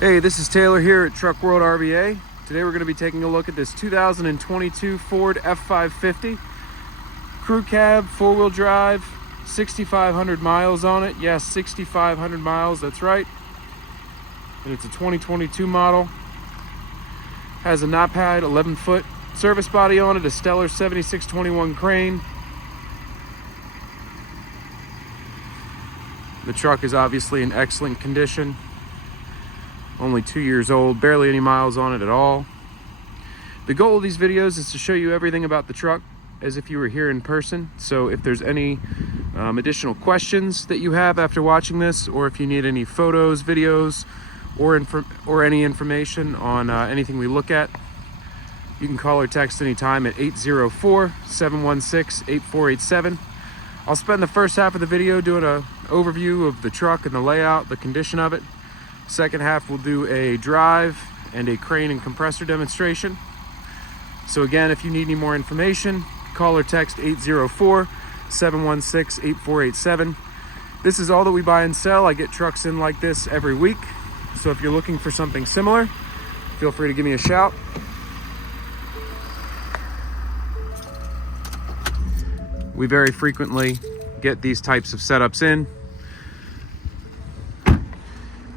Hey, this is Taylor here at Truck World RVA. Today we're going to be taking a look at this 2022 Ford F-550 crew cab, four-wheel drive, 6,500 miles on it. Yes, 6,500 miles, that's right. And it's a 2022 model. Has a Knapheide 11-foot service body on it, a Stellar 7621 crane. The truck is obviously in excellent condition. Only 2 years old, barely any miles on it at all. The goal of these videos is to show you everything about the truck as if you were here in person. So if there's any additional questions that you have after watching this, or if you need any photos, videos, or any information on anything we look at, you can call or text anytime at 804-716-8487. I'll spend the first half of the video doing an overview of the truck and the layout, the condition of it. Second half, we'll do a drive and a crane and compressor demonstration. So again, if you need any more information, call or text 804-716-8487. This is all that we buy and sell. I get trucks in like this every week. So if you're looking for something similar, feel free to give me a shout. We very frequently get these types of setups in.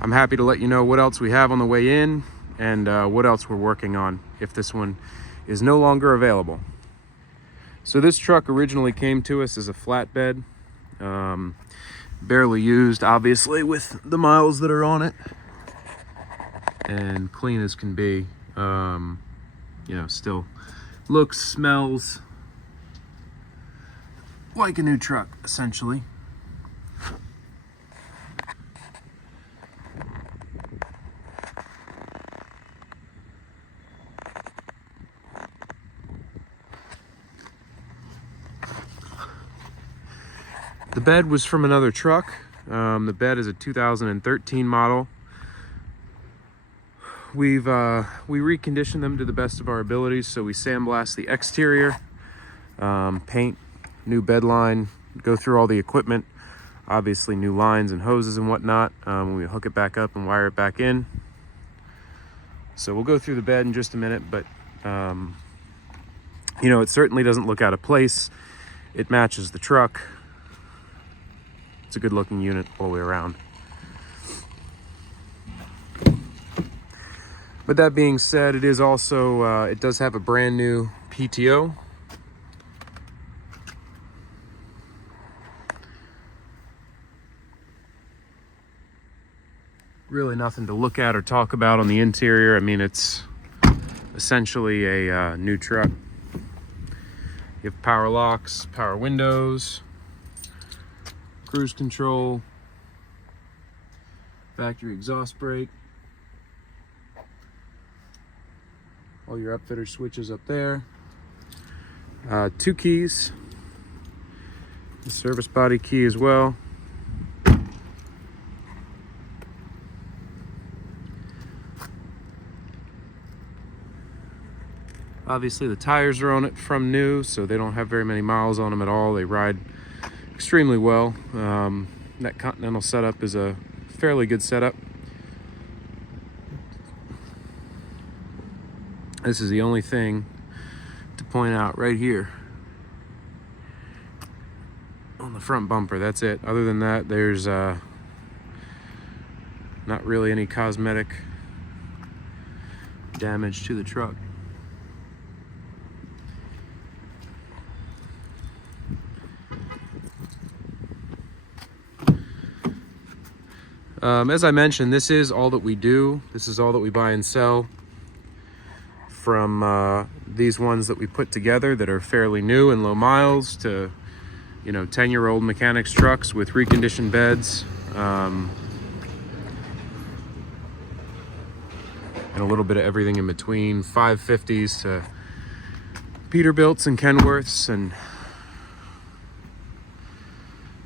I'm happy to let you know what else we have on the way in and what else we're working on if this one is no longer available. So this truck originally came to us as a flatbed, barely used, obviously, with the miles that are on it, and clean as can be. You know, still looks, smells like a new truck, essentially. The bed was from another truck. The bed is a 2013 model. We reconditioned them to the best of our abilities, so we sandblast the exterior, paint, new bed line, go through all the equipment, obviously new lines and hoses and whatnot. We hook it back up and wire it back in. So we'll go through the bed in just a minute, but you know, it certainly doesn't look out of place. It matches the truck. It's a good looking unit all the way around. But that being said, it is also, it does have a brand new PTO. Really nothing to look at or talk about on the interior. I mean, it's essentially a new truck. You have power locks, power windows, cruise control, factory exhaust brake, all your upfitter switches up there, 2 keys, the service body key as well. Obviously the tires are on it from new, so they don't have very many miles on them at all. They ride extremely well. That Continental setup is a fairly good setup. This is the only thing to point out right here on the front bumper. That's it. Other than that, there's not really any cosmetic damage to the truck. As I mentioned, this is all that we do. This is all that we buy and sell. From these ones that we put together that are fairly new and low miles to, you know, 10-year-old mechanics trucks with reconditioned beds, and a little bit of everything in between, 550s to Peterbilts and Kenworths. And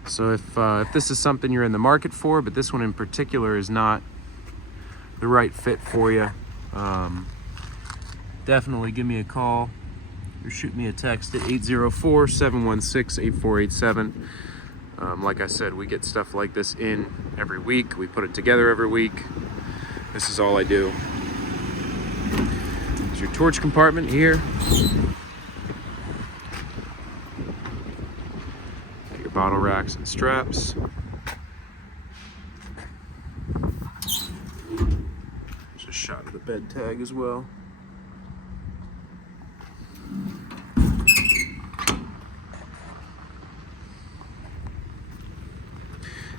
so if this is something you're in the market for, but this one in particular is not the right fit for you, definitely give me a call or shoot me a text at 804-716-8487. Like I said, we get stuff like this in every week. We put it together every week. This is all I do. There's your torch compartment here. Got your bottle racks and straps. There's a shot of the bed tag as well.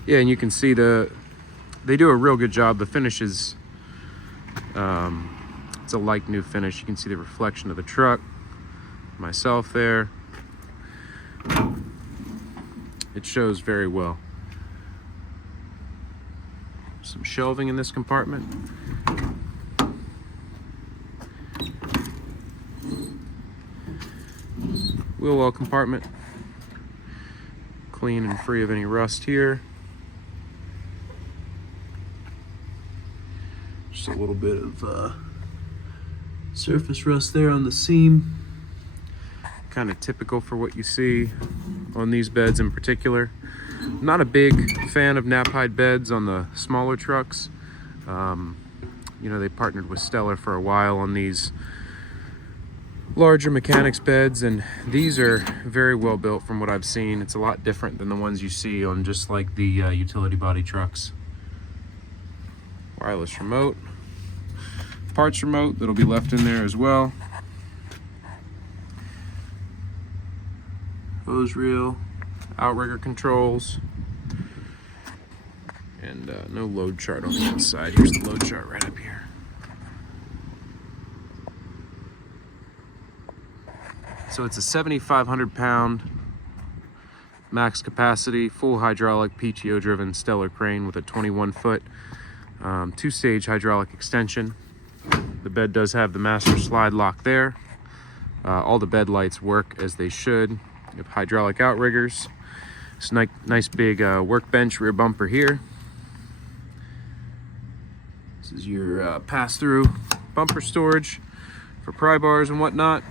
Yeah, and you can see they do a real good job. The finish is, it's a like new finish. You can see the reflection of the truck, myself there. It shows very well. Some shelving in this compartment. Wheel well compartment. Clean and free of any rust here. Just a little bit of surface rust there on the seam. Kind of typical for what you see on these beds in particular. I'm not a big fan of Knapheide beds on the smaller trucks. You know, they partnered with Stellar for a while on these larger mechanics beds, and these are very well built from what I've seen. It's a lot different than the ones you see on just like the utility body trucks. Wireless remote, parts remote that'll be left in there as well. Hose reel, outrigger controls, and no load chart on the inside. Here's the load chart right up here. So it's a 7,500 pound max capacity, full hydraulic PTO driven Stellar crane with a 21 foot two-stage hydraulic extension. The bed does have the master slide lock there. All the bed lights work as they should. You have hydraulic outriggers. It's a nice big workbench rear bumper here. This is your pass-through bumper storage for pry bars and whatnot.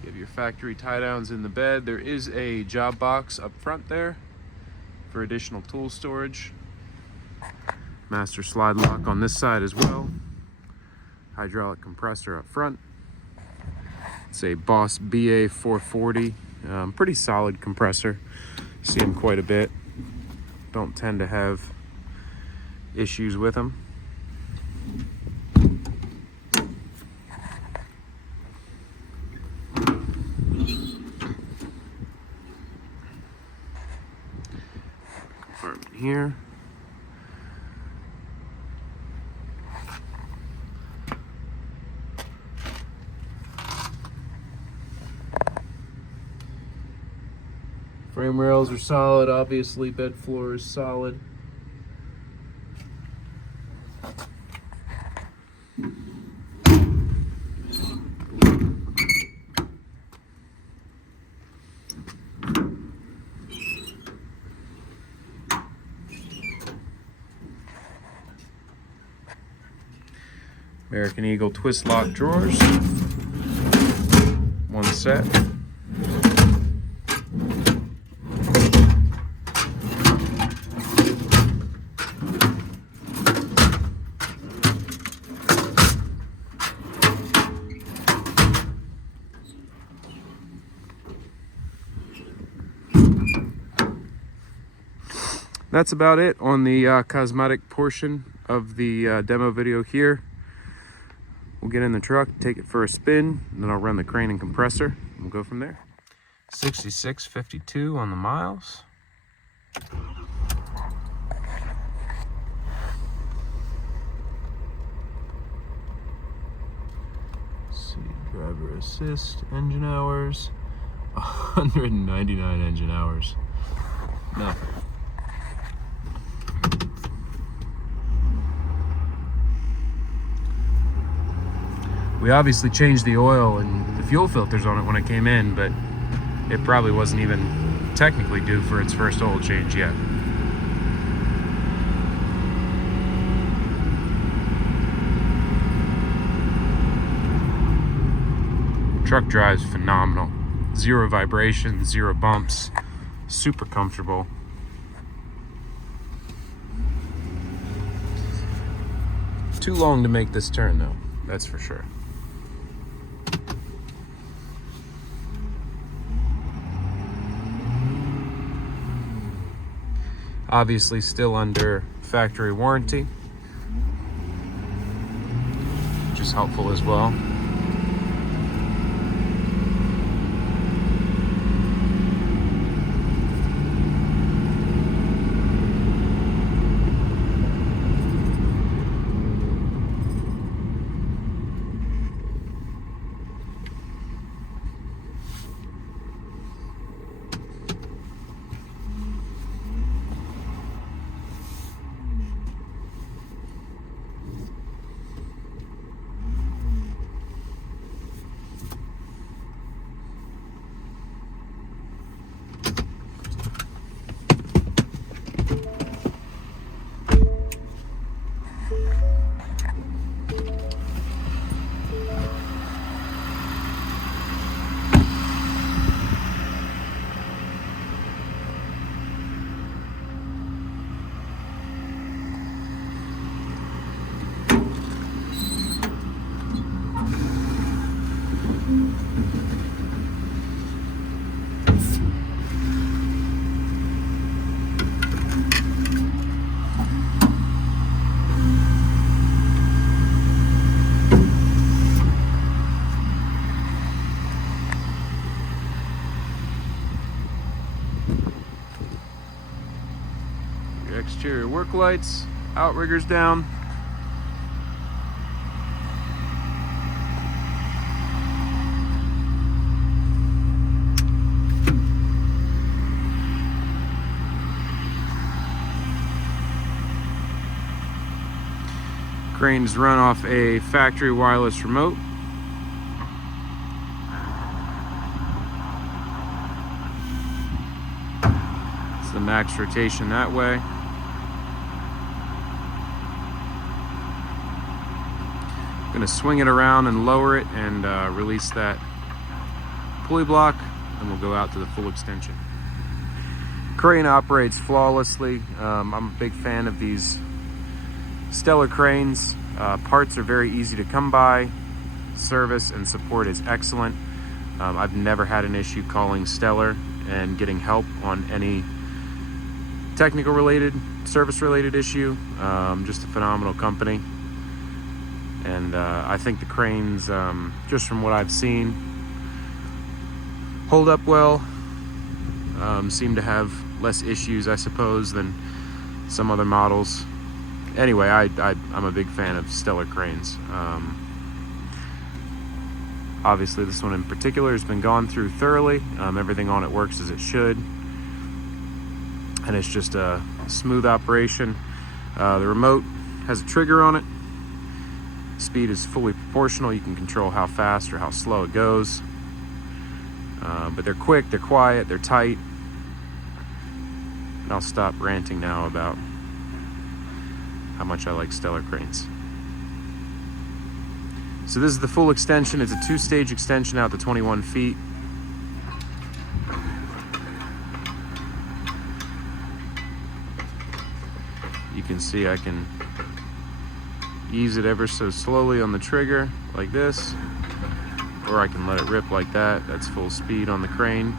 You have your factory tie downs in the bed. There is a job box up front there for additional tool storage. Master slide lock on this side as well. Hydraulic compressor up front. It's a Boss BA440. Pretty solid compressor. See them quite a bit. Don't tend to have issues with them. Compartment here. Frame rails are solid, obviously. Bed floor is solid. American Eagle twist lock drawers. One set. That's about it on the cosmetic portion of the demo video here. We'll get in the truck, take it for a spin, and then I'll run the crane and compressor, and we'll go from there. 66.52 on the miles. Let's see, driver assist, engine hours, 199 engine hours. Nothing. We obviously changed the oil and the fuel filters on it when it came in, but it probably wasn't even technically due for its first oil change yet. Truck drives phenomenal. Zero vibration, zero bumps, super comfortable. too long to make this turn though, that's for sure. Obviously still under factory warranty, which is helpful as well. Exterior work lights, outriggers down. Crane's run off a factory wireless remote. It's the max rotation that way. Going to swing it around and lower it and release that pulley block, and we'll go out to the full extension. Crane operates flawlessly. I'm a big fan of these Stellar cranes. Parts are very easy to come by. Service and support is excellent. I've never had an issue calling Stellar and getting help on any technical related, service related issue. Just a phenomenal company. And I think the cranes, just from what I've seen, hold up well. Seem to have less issues, I suppose, than some other models. Anyway, I'm a big fan of Stellar cranes. Obviously, this one in particular has been gone through thoroughly. Everything on it works as it should. And it's just a smooth operation. The remote has a trigger on it. Speed is fully proportional. You can control how fast or how slow it goes. But they're quick, they're quiet, they're tight. And I'll stop ranting now about how much I like Stellar cranes. So this is the full extension. It's a 2-stage extension out to 21 feet. You can see I can ease it ever so slowly on the trigger like this, or I can let it rip like that. That's full speed on the crane.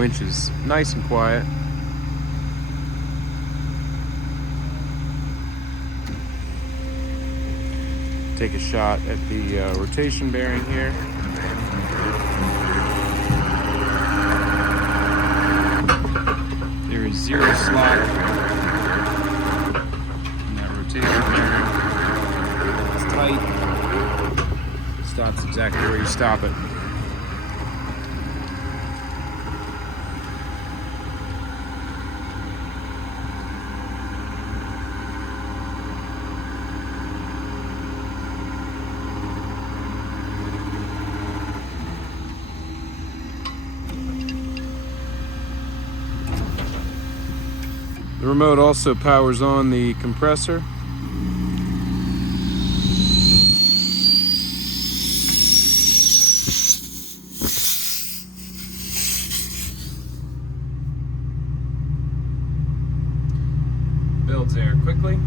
Winch is nice and quiet. Take a shot at the rotation bearing here. There is zero slack in that rotation bearing. It's tight. Stops exactly where you stop it. The remote also powers on the compressor. Builds air quickly.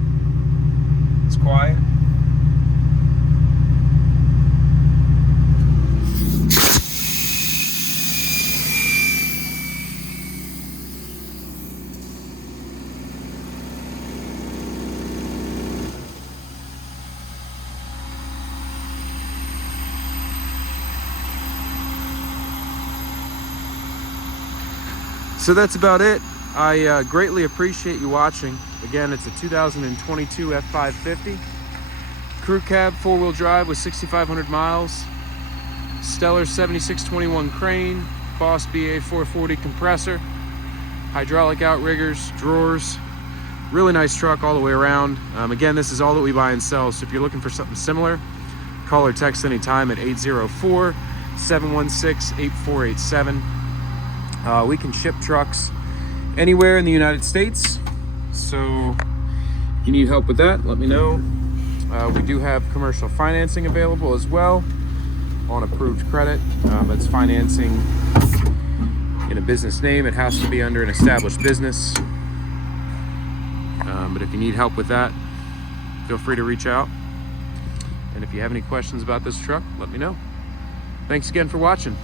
It's quiet. So that's about it. I greatly appreciate you watching. Again, it's a 2022 F-550. Crew cab, 4-wheel drive with 6,500 miles. Stellar 7621 crane. Boss BA440 compressor. Hydraulic outriggers, drawers. Really nice truck all the way around. Again, this is all that we buy and sell. So if you're looking for something similar, call or text anytime at 804-716-8487. We can ship trucks anywhere in the United States, so if you need help with that, let me know. We do have commercial financing available as well on approved credit. It's financing in a business name. It has to be under an established business, but if you need help with that, feel free to reach out. And if you have any questions about this truck, let me know. Thanks again for watching.